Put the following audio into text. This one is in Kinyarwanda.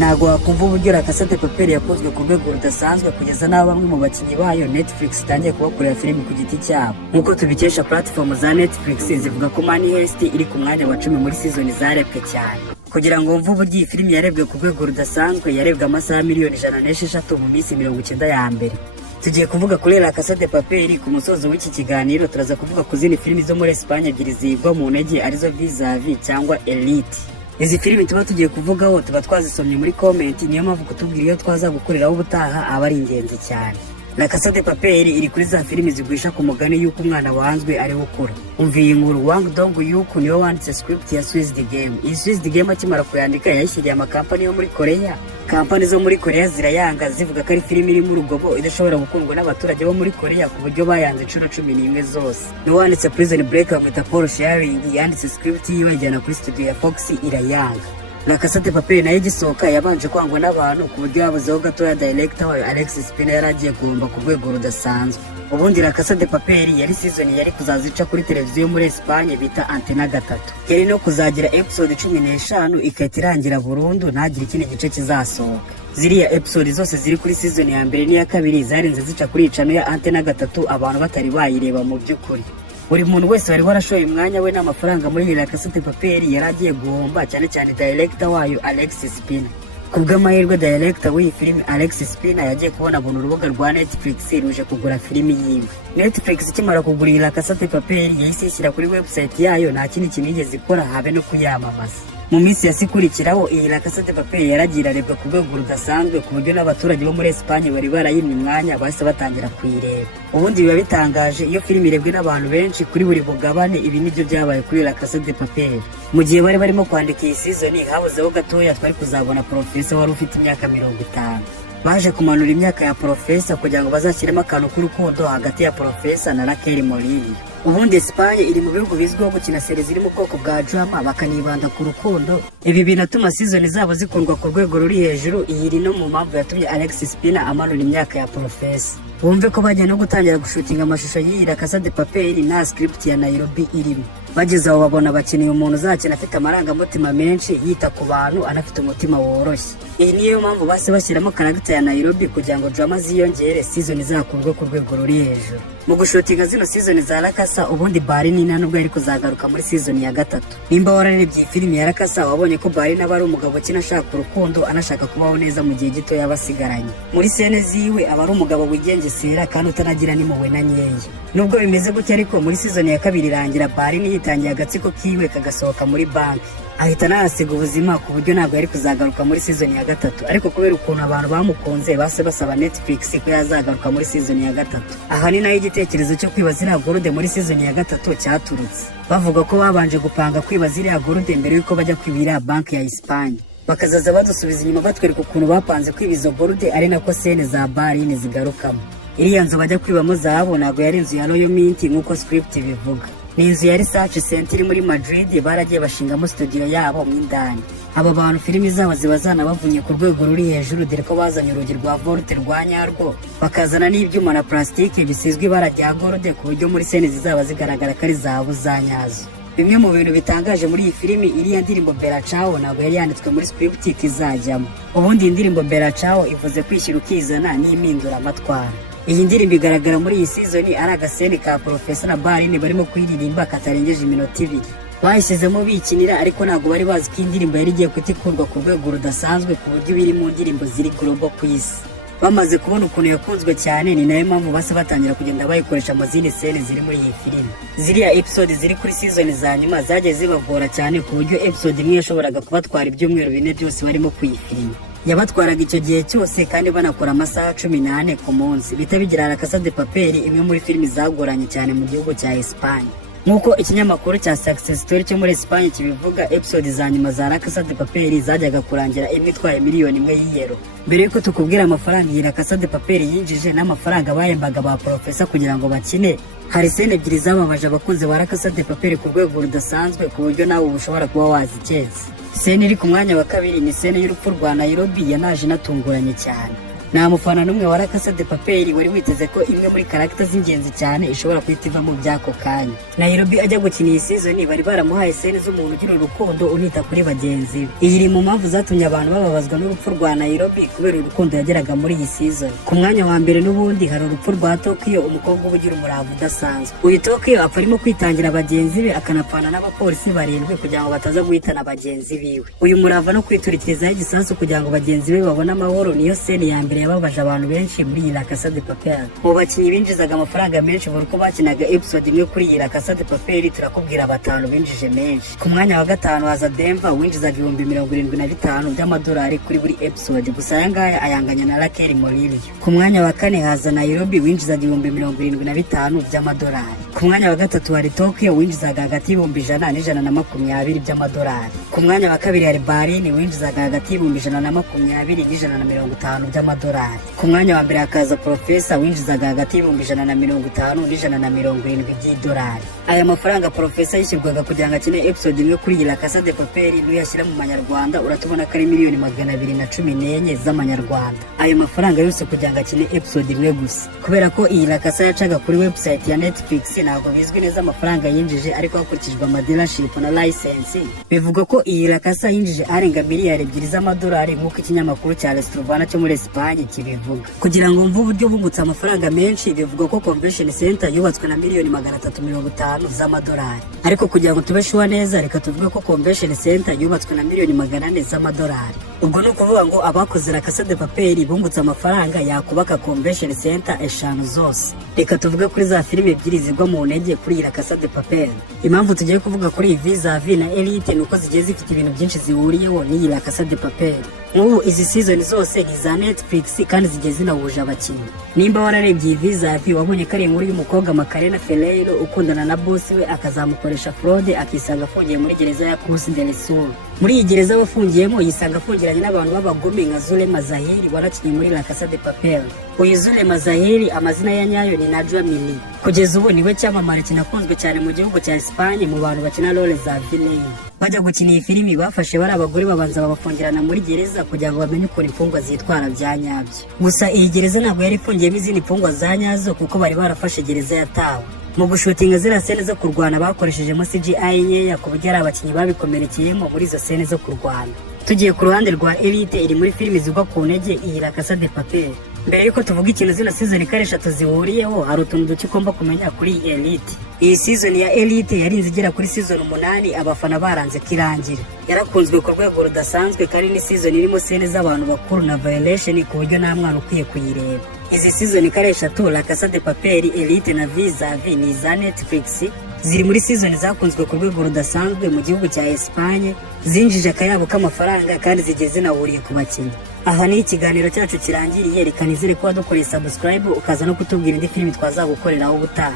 ntago wakumva uburyo La Casa de Papel yakozwe ku rwego rudasanzwe kugeza n'aho bamwe mu bakinnyi bayo Netflix itangiye kubakorera filimi ku giti cyabo. Nk'uko tubikesha platform za Netflix zivuga ko Money Heist iri ku mwanya wa 10 muri season zarebwe cyane. Kugira ngo wumve uburyo iyi filimi yarebwe ku rwego rudasanzwe, yarebwe amasaha miliyoni 106 mu minsi 90 ya mbere. Tugiye kuvuga kuri La Casa de Papel. Ku musozo w'iki kiganiro turaza kuvuga ku zindi filimi zo muri Espagne ebyiri zigwa mu ntege arizo Vis-a-Vis cyangwa Elite. Izi filimi tuba tugiye kuvugaho tuba twazisomye muri comment, niyo mpamvu kutubwira iyo twaza gukoreraho ubutaha aba ari ingenzi cyane. La Casa de Papel iri kuri za filimi zigwisha ku mugani yuko umwana wanzwe ari gukura. Umva iyi nkuru, Wang Dong-yuko niwe wanditse script ya Squid Game. Iyi Squid Game akimara kuyandika yayishyiriye amakampani yo muri Korea. Kampani zo muri Korea zirayanga zivuga ko ari filimi iri mu rugobo idashobora gukundwa n'abaturage bo muri Korea ku buryo bayanze inshuro 11 zose. Niwe wanditse Prison Break bamwita Paul Shearing, yanditse script yiwe ajyana kuri studio ya Fox irayanga. La Casa de Papel nayo gisohoka yabanje kwangwa n'abantu ku buryo yabuzeho gato ya director wayo Alexis Spina yaragiye guhomba ku rwego rudasanzwe. Ubundi La Casa de Papel yari season yari kuzazica kuri televiziyo muri Espagne bita Antena 3. Yari no kuzagira episode 15 ikahita irangira burundu ntagire ikindi gice kizasohoka. Ziriya episode zose ziri kuri season ya mbere n'iya kabiri zarenze zica kuri channel ya Antena 3 abantu batari bayireba mu by'ukuri. Buri muntu wese wari warashoye umwanya we n'amafaranga muri La Casa de Papel yaragiye guhomba, cyane cyane director wayo Alexis Spina. Kubw'amahirwe director w'iyi filimi Alexis Spina yagiye kubona buno urubuga rwa Netflix ruje kugura filimi yiwe. Netflix ikimara kugura La Casa de Papel yahise ishyira kuri website yayo, nta kindi kintu yigeze ikora habe no kuyamamaza. Mu minsi yasikurikiraho iyi La Casa de Papel yaragira arebwa ku rwego rudasanzwe ku buryo n'abaturage bo muri Espagne bari barayimye umwanya bahise batangira kuyireba. Ubundi biba bitangaje iyo filimi irebwe n'abantu benshi kuri buri mugabane. Ibi nibyo byabaye kuri La Casa de Papel. Mu gihe bari barimo kwandika iyi season habuzeho gatoya twari kuzabona Professor wari ufite imyaka 50. Baje kumanura imyaka ya Professor kugira ngo bazashyiremo akantu k'urukundo hagati ya Professor na Raquel Molina. Ubundi Espagne iri mu bihugu bizwiho gukina series ziri mu bwoko bwa drama bakanibanda ku rukundo. Ibi binatuma season zabo zikundwa ku rwego ruri hejuru. Iyi iri no mu mpamvu yatumye Alexis Spina amanura imyaka ya Professor. Bumve ko bagiye no gutangira gushutinga amashusho y'iyi La Casa de Papel na script ya Nairobi irimo. Bageze aho babona bakeneye umuntu uzakina afite amarangamutima menshi, yita ku bantu, anafite umutima woroshye. Iyi niyo mpamvu base bashyiramo character ya Nairobi kugira ngo drama ziyongere, season izakurwe ku rwego ruri hejuru. Mu gushutinga zino season za La Casa, ubundi Bari ni nubwo yari kuzagaruka muri season ya 3. Nimba wararebye filimi ya La Casa wabonye ko Bari nawe ari umugabo kina ashaka urukundo, anashaka kubaho neza mu gihe gito yabasigaranye. Muri scene ziwe aba ari umugabo wigengesera kandi utanagira n'impuhwe na nkeya. Nubwo bimeze gutya ariko muri season ya 2 irangira Bari niyitangiye agatsiko kiwe kagasohoka muri banki. Ahita nahasiga ubuzima ku buryo ntabwo yari kuzagaruka muri season ya 3, ariko kubera ukuntu abantu bamukunze base basaba Netflix ko yazagaruka muri season ya 3. Aha ni nayo igitekerezo cyo kwibaza iriya Gorude muri season ya 3 cyaturutse. Bavuga ko babanje gupanga kwibaza iriya Gorude mbere yuko bajya kwibira banki ya Espagne, bakazaza badusubiza inyuma batwereka ukuntu bapanze kwibiza Gorude, ari nako scene za Barine zigarukamo. Iriya nzu bajya kwibamo zabo ntabwo yari inzu ya Royal Mint nk'uko script bivuga. Ni inzu ya research center muri Madrid, baragiye bashingamo studio yabo mu indani. Aba bantu filimi zabo ziba zanabavunye ku rwego ruri hejuru, dore ko bazanye urugi rwa Volte rwa nyarwo, bakazana n'ibyuma na plastike bisizwe ibara rya Gold ku buryo muri scene zizaba zigaragara ko ari zahabu za nyazo. Bimwe mu bintu bitangaje muri iyi filimi, iriya ndirimbo Bella Ciao ntabwo yari yanditswe muri script ikizajyamo. Ubundi indirimbo Bella Ciao ivuze kwishyira ukizana n'impindura amatwara. Iyi ndirimbo igaragara muri iyi season ari agaseni ka Professor na Barine barimo kuyiririmba katarengeje iminota 2. Bayishyizemo bikinira, ariko ntabwo bari bazi ko indirimbo yari igiye kutikurwa ku rwego rudasanzwe ku buryo biri mu ndirimbo ziri global ku isi. Bamaze kubona ukuntu yakunzwe cyane, ni nayo mpamvu base batangira kugenda bayikoresha mu zindi scene ziri muri iyi filimi. Ziriya episode ziri kuri season za nyuma zagiye zibagora cyane ku buryo episode imwe yashoboraga kubatwara ibyumweru 4 byose barimo kuyifilima. Yabatwaraga icyo gihe cyose kandi banakora amasaha 18 ku munsi. Bita bigira La Casa de Papel imwe muri filimi zagoranye cyane mu gihugu cya Espagne. Nkuko ikinyamakuru cya Success Story cyo muri Espagne kibivuga, episode za nyuma za La Casa de Papel zajyaga kurangira imwe itwaye miliyoni 1 y'euro. Mbere yuko tukubwira amafaranga iyi La Casa de Papel yinjije n'amafaranga bayembaga ba Professor kugira ngo bakine, hari scene ebyiri zababaje abakunzi ba La Casa de Papel ku rwego rudasanzwe ku buryo nawe ubushobora kuba wazikeza. Scene iri ku mwanya wa 2 ni scene y'urupfu rwa Nairobi yanaje natunguranye cyane. nta mufana n'umwe wa La Casa de Papel wari witeze ko imwe muri karagita z'ingenzi cyane ishobora guhita iva mu by'ako kanya. Nairobi ajya gukina iyi season bari baramuhaye sene z'umuntu ugira urukundo unita kuri bagenzi be. Iyi iri mu mpamvu zatumye abantu bababazwa n'urupfu rwa Nairobi kubera urukundo yageraga muri iyi season. Ku mwanya wa mbere n'ubundi hari urupfu rwa Tokyo, umukobwa uba ugira umurava udasanzwe. Uyu Tokyo apfa arimo kwitangira bagenzi be akanapfana n'abapolisi barindwi kugira ngo bataza guhitana bagenzi biwe. Uyu murava no kwiturikirizaho igisasu kugira ngo bagenzi be babone amahoro niyo sene ya mbere yababaje abantu benshi muri iyi La Casa de Papel. Mu bakinnyi binjizaga amafaranga menshi buri uko bakinaga episode imwe kuri iyi La Casa de Papel turakubwira batanu binjije menshi. Ku mwanya wa gatanu haza Denver winjizaga 75,000 by'amadolari kuri buri episode, gusa aya ngaya ayanganya na Raquel Morillo. Ku mwanya wa kane haza Nairobi winjizaga 75,000 by'amadolari. Ku mwanya wa gatatu hari Tokyo winjizaga hagati y'100 n'120 by'amadolari. Ku mwanya wa kabiri hari Berlin winjizaga hagati y'120 n'150 by'amadolari. Ku mwanya wa mbere hakaza Professor winjizaga hagati y'150 n'170 by'idolari. Aya mafaranga Professor yishyurwaga kugira ngo akine episode imwe kuri La Casa de Papel, n'uyashyira mu manyarwanda uratubona ko ari $214 z'amanyarwanda. Ayo mafaranga yose kugira ngo akine episode imwe gusa. Kubera ko iyi La Casa yacaga kuri website ya Netflix ntabwo bizwi neza amafaranga yinjije, ariko hakurikijwe amadealership na license bivuga ko iyi La Casa yinjije arenga miliyari 2 z'amadolari nk'uko ikinyamakuru cya Restaurant cyo muri Espagne kibivuga. Kugira ngo mvu uburyo bungutse amafaranga menshi, bivuga ko Convention Center yubatswe na $350 z'amadolari. Ariko kugira ngo tube sure neza, reka tuvuge ko Convention Center yubatswe na $400 z'amadolari. Ubwo no kuvuga ngo abakoze La Casa de Papel bungutse amafaranga yakubaka Convention Center 5 zose. Reka tuvuge kuri za filime ebyiri zigwa mu ntege kuri La Casa de Papel. Impamvu tugiye kuvuga kuri Vis-a-Vis na Elite nuko zigiye zifite ibintu byinshi zihuriyeho n'iyi La Casa de Papel. Nk'ubu izi season zose ni za Netflix kandi zigiye zinahuje abakinnyi. Nimba wararebye Vis-a-Vis wabonye ko ari inkuru y'umukobwa Macarena Ferreiro ukundana na boss we akazamukoresha fraude akisanga afungiye muri gereza ya Cruz del Sur. Muri iyi gereza bafungiyemo yisanga afungiranye n'abantu b'abagome nka Zulema Zahiri warakinnye muri La Casa de Papel. Uyu Zulema Zahiri amazina ya nyayo ni Najwa Mili. Kugeza ubu niwe cyamamare kinakunzwe cyane mu gihugu cya Espagne mu bantu bakina role za villain. Bajya gukina iyi filimi bafashe bari abagore babanza babafungirana muri gereza kugira ngo bamenye uko imfungwa zitwara bya nyabyo. Gusa iyi gereza ntabwo yari ifungiyemo izindi mfungwa za nyazo kuko bari barafashe gereza yatawe. Mu gushutinga zira sene zo kurwana bakoreshejemo CGI nkeya ku buryo ari abakinnyi babikomerekeyemo muri izo sene zo kurwana. Tugiye ku ruhande rwa Elite iri muri filimi zigwa ku ntege iyi La Casa de Papel. Mbere yuko tuvuga ikintu zino season kare 3 zihuriyeho, hari utuntu duke ugomba kumenya kuri Elite. Iyi season ya Elite yarinze igera kuri season 8 abafana baranze kirangira. Yarakunzwe ku rwego rudasanzwe kandi ni season irimo sene z'abantu bakuru na violation ku buryo nta mwana ukwiye kuyireba. Izi season kare 3 La Casa de Papel, Elite na Vis-a-Vis ni za Netflix ziri muri season zakunzwe ku rwego rudasanzwe mu gihugu cya Espagne, zinjije akayabo k'amafaranga kandi zigeze zinahuriye ku bakinnyi. Aha ni ikiganiro cyacu kirangiriye, reka nizere ko wadukoreye subscribe ukaza no kutubwira indi filimi twazagukoreraho ubutaha.